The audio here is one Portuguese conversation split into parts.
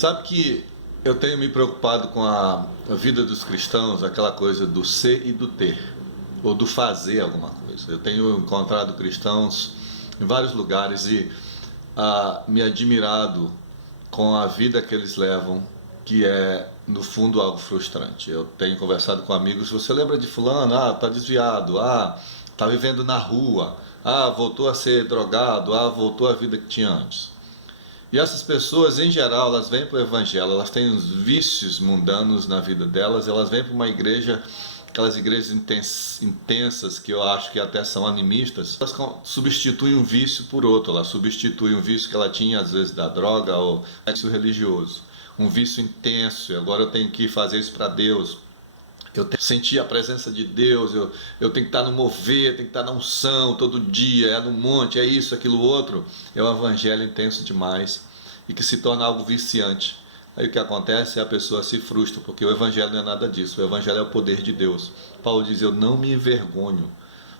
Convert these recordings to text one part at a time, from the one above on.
Sabe que eu tenho me preocupado com a vida dos cristãos, aquela coisa do ser e do ter, ou do fazer alguma coisa. Eu tenho encontrado cristãos em vários lugares e me admirado com a vida que eles levam, que é, no fundo, algo frustrante. Eu tenho conversado com amigos: você lembra de fulano? Ah, tá desviado. Ah, tá vivendo na rua. Ah, voltou a ser drogado. Ah, voltou à vida que tinha antes. E essas pessoas, em geral, elas vêm para o Evangelho, elas têm uns vícios mundanos na vida delas, elas vêm para uma igreja, aquelas igrejas intensas, que eu acho que até são animistas, elas substituem um vício por outro, elas substituem um vício que ela tinha, às vezes, da droga ou vício religioso. Um vício intenso, e agora eu tenho que fazer isso para Deus. Eu tenho que sentir a presença de Deus, eu tenho que estar no mover, tenho que estar na unção todo dia, é no monte, é isso, aquilo, outro. É um evangelho intenso demais e que se torna algo viciante. Aí o que acontece é a pessoa se frustra, porque o evangelho não é nada disso, o evangelho é o poder de Deus. Paulo diz: eu não me envergonho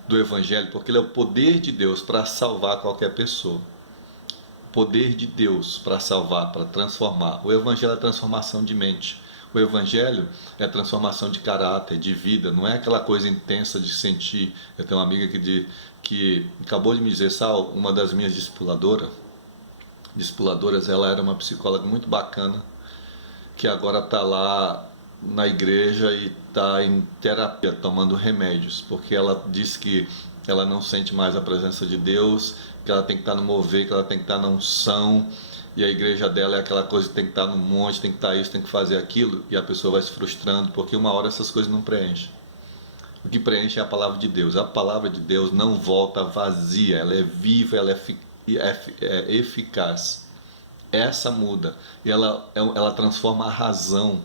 do evangelho, porque ele é o poder de Deus para salvar qualquer pessoa. Poder de Deus para salvar, para transformar. O evangelho é transformação de mente. O evangelho é transformação de caráter, de vida, não é aquela coisa intensa de sentir. Eu tenho uma amiga que acabou de me dizer: Sal, uma das minhas discipuladoras, ela era uma psicóloga muito bacana, que agora está lá na igreja e está em terapia, tomando remédios, porque ela diz que ela não sente mais a presença de Deus, que ela tem que estar no mover, que ela tem que estar na unção, e a igreja dela é aquela coisa que tem que estar no monte, tem que estar isso, tem que fazer aquilo, e a pessoa vai se frustrando, porque uma hora essas coisas não preenchem. O que preenche é a palavra de Deus. A palavra de Deus não volta vazia, ela é viva, ela é eficaz. Essa muda, e ela transforma a razão,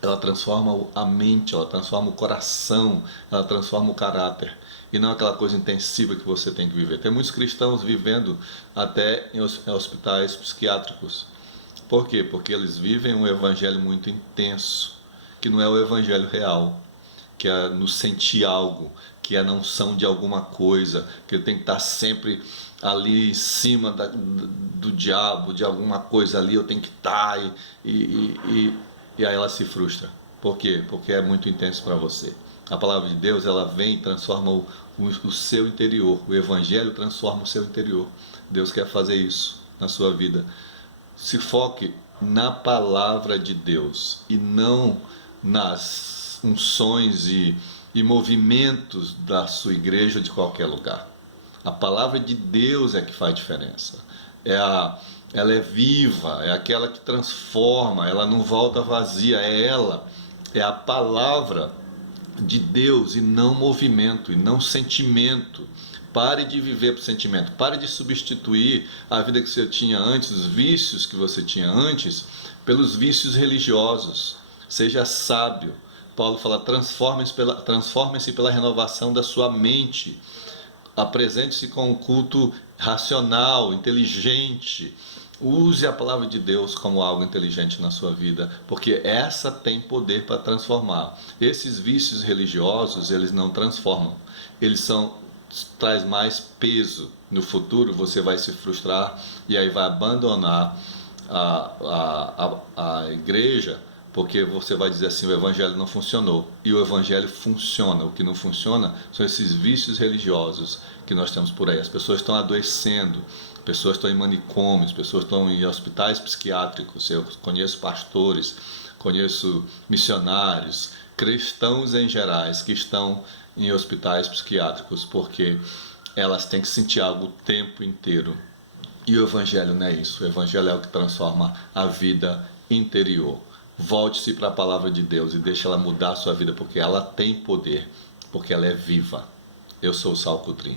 ela transforma a mente, ela transforma o coração, ela transforma o caráter. E não aquela coisa intensiva que você tem que viver. Tem muitos cristãos vivendo até em hospitais psiquiátricos. Por quê? Porque eles vivem um evangelho muito intenso, que não é o evangelho real, que é no sentir algo, que é na unção de alguma coisa, que ele tem que estar sempre ali em cima do diabo, de alguma coisa ali, eu tenho que estar, e aí ela se frustra. Por quê? Porque é muito intenso para você. A palavra de Deus, ela vem e transforma o seu interior. O evangelho transforma o seu interior. Deus quer fazer isso na sua vida. Se foque na palavra de Deus e não nas unções e movimentos da sua igreja de qualquer lugar. A palavra de Deus é que faz diferença. Ela é viva, é aquela que transforma, ela não volta vazia, é a palavra de Deus, e não movimento, e não sentimento. Pare de viver por sentimento, pare de substituir a vida que você tinha antes, os vícios que você tinha antes, pelos vícios religiosos. Seja sábio. Paulo fala: transformem-se pela renovação da sua mente. Apresente-se com um culto racional, inteligente. Use a palavra de Deus como algo inteligente na sua vida, porque essa tem poder para transformar. Esses vícios religiosos, eles não transformam, traz mais peso. No futuro você vai se frustrar e aí vai abandonar a igreja, porque você vai dizer assim: o evangelho não funcionou. E o evangelho funciona. O que não funciona são esses vícios religiosos que nós temos por aí. As pessoas estão adoecendo, pessoas estão em manicômios, pessoas estão em hospitais psiquiátricos. Eu conheço pastores, conheço missionários, cristãos em gerais que estão em hospitais psiquiátricos, porque elas têm que sentir algo o tempo inteiro. E o evangelho não é isso. O evangelho é o que transforma a vida interior. Volte-se para a palavra de Deus e deixe ela mudar a sua vida, porque ela tem poder, porque ela é viva. Eu sou o Sal Cutrim.